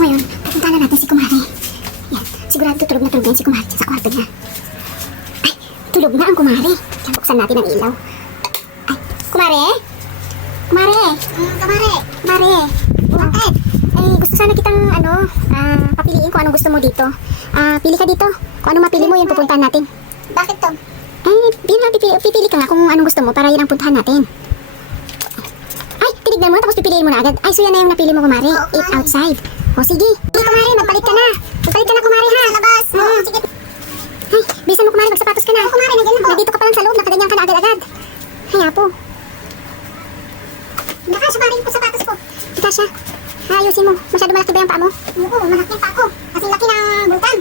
ngayon, pupuntahan na natin si Kumari. Yan, sigurado tulog na tulog yan si Kumari sa kwarto niya. Ay, tulog na ang Kumari. Yan, buksan natin ang ilaw. Ay, Kumari? Kumari? Kumari? Kumari? Bakit? Eh, gusto sana kitang, papiliin kung anong gusto mo dito. Pili ka dito. Kung anong mapili mo, yun pupuntahan natin. Bakit to? Pipili ka nga kung anong gusto mo para yun ang puntahan natin. Ay, tinignan mo na tapos pipiliin mo na agad. Ay, so yan na yung napili mo, Kumari. Eat outside. O sige. Hey, Kumari, magpalit ka na. Magpalit ka na, Kumari, ha? Sa labas. Sige. Ay, bilisan mo, Kumari, magsapatos ka na. Kumari, nandiyan na po. Nandito ka pa lang sa loob, nakaganyan ka na agad-agad. Ay, apo. Nakasya pa rin po sapatos ko. Ika siya. Ayusin mo. Masyado malaki ba yung paa mo? Oo, malaki pa ako. Kasi laki ng bulkan.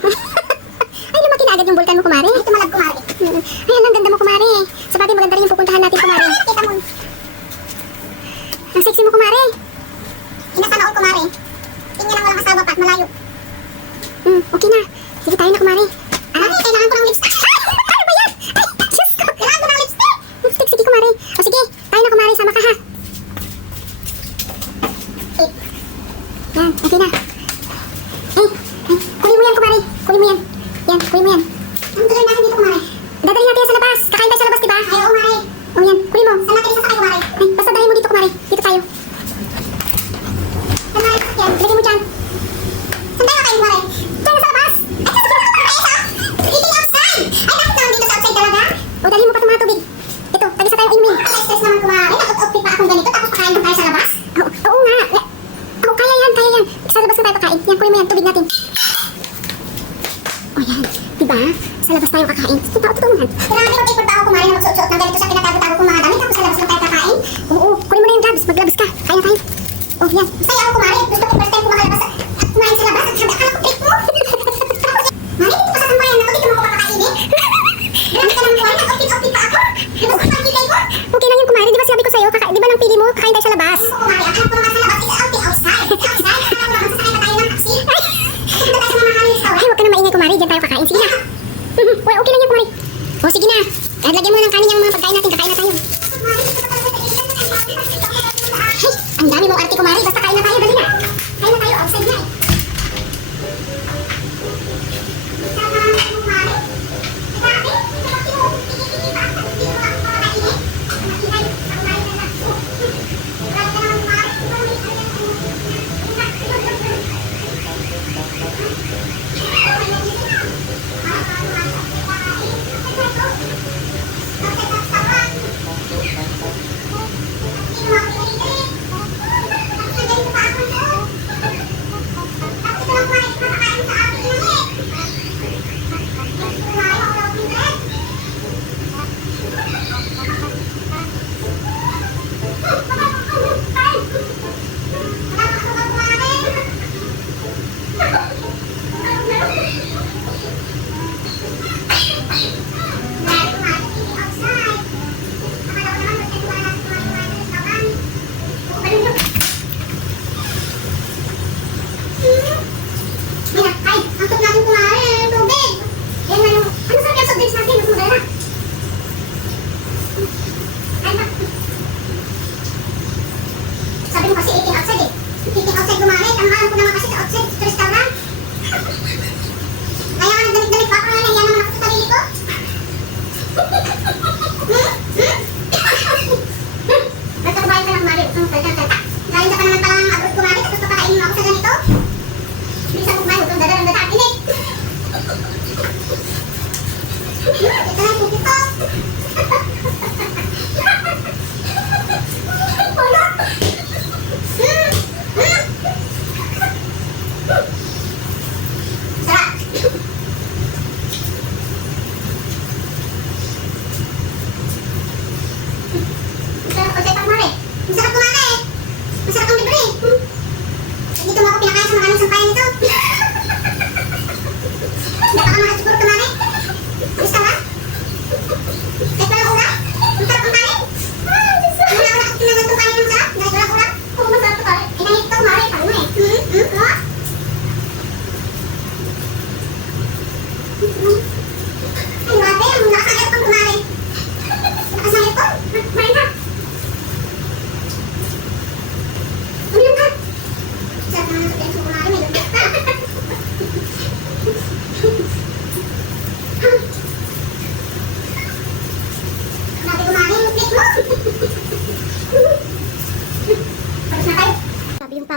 Ay, lumaki na agad yung bulkan mo, Kumari. Ay, tumalab, Kumari. Ay, ang ganda mo, Kumari. Sa bagay, maganda rin yung pupuntahan natin, Kumari. Kita mo. Ang sexy mo, Kumari. Inasana ko, Kumari. Tingnan lang walang asawa pa at malayo. Okay na. Sige tayo na, Kumari. Ay, kailangan ko ng lipstick. Ano ba yan? Ay, Diyos ko. Kailangan ko ng lipstick. Lipstick, sige, Kumari. O sige, tayo na, Kumari. Sama ka, ha? Yan, okay na. Kunin mo yan, Kumari. Kunin mo yan. Yan, kunin mo yan. Ang tuloy natin dito, Kumari. Dadali natin yan sa labas. Kakain tayo sa labas, diba? Ay, oo, Kumari. O yan, kunin mo. Saan natin isasakay, Kumari? Ay, basta dalhin mo dito, Kumari. Dito tayo. Saan natin isasakyan? Lagay mo dyan. Saan tayo kain, Kumari? Diyan na sa labas. Ay, sasakyan ka, Kumari. Eating outside. Ay, bakit naman dito sa outside talaga? O, dalhin mo pa itong mga tubig. Ito, tagisa tayo inumin. Stress naman, Kumari. Nakot-outfit pa akong ganito tapos pakain lang tayo sa labas. Oo nga. Oo, kaya yan, kaya yan. Sa labas na tayo kakain. Yan, kunin mo yan, tubig natin. O yan, diba? Sa labas tayo kakain. Totoo naman. Grabe, mag-ipon pa ako, Kumari, na magsuot-suot ng ganito sa pinatago-tago kong mga damit tapos sa labas lang tayo kakain. Oo, kunin mo na yung gloves. Mag-gloves ka. Kaya na tayo. O, yan. Masaya ako, Kumari. Gusto ko first time ko makalabas at kumain sa labas at sabi, akala ko trip mo. Mari, dito ka sa sambayan. Ako dito mo ako papakainin. Grabe ka naman, Kumari. Nag-outfit-outfit pa ako. Gusto ko pagkitay ko. Okay lang yun, Kumari. Di ba sabi ko sa'yo, di ba nang pili mo, kakain tayo sa labas? Ako, Kumari. Akala ko naman sa labas is outfit outside. Outside. Akala ko naman sasakay pa tayo ng taxi. Punta tayo sa mga maraming restaurant. Ay, huwag ka na maingay, Kumari. Diyan tayo kakain. Sige na. Well, okay lang yan, Kumari. O, sige na. At lagyan mo na ng kanin yung mga pagkain natin. Kakain na tayo. Hey, ang dami mong arte, Kumari. Basta kain na tayo. Dali na. Kain na tayo. Outside na eh.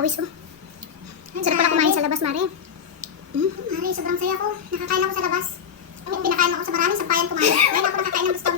pawis ko. Sarap pala kumain sa labas, Mare. Mari, sobrang saya ko. Nakakain ako sa labas. Pinakain ako sa marami, sampayan kumain. Ngayon ako nakakain ng gusto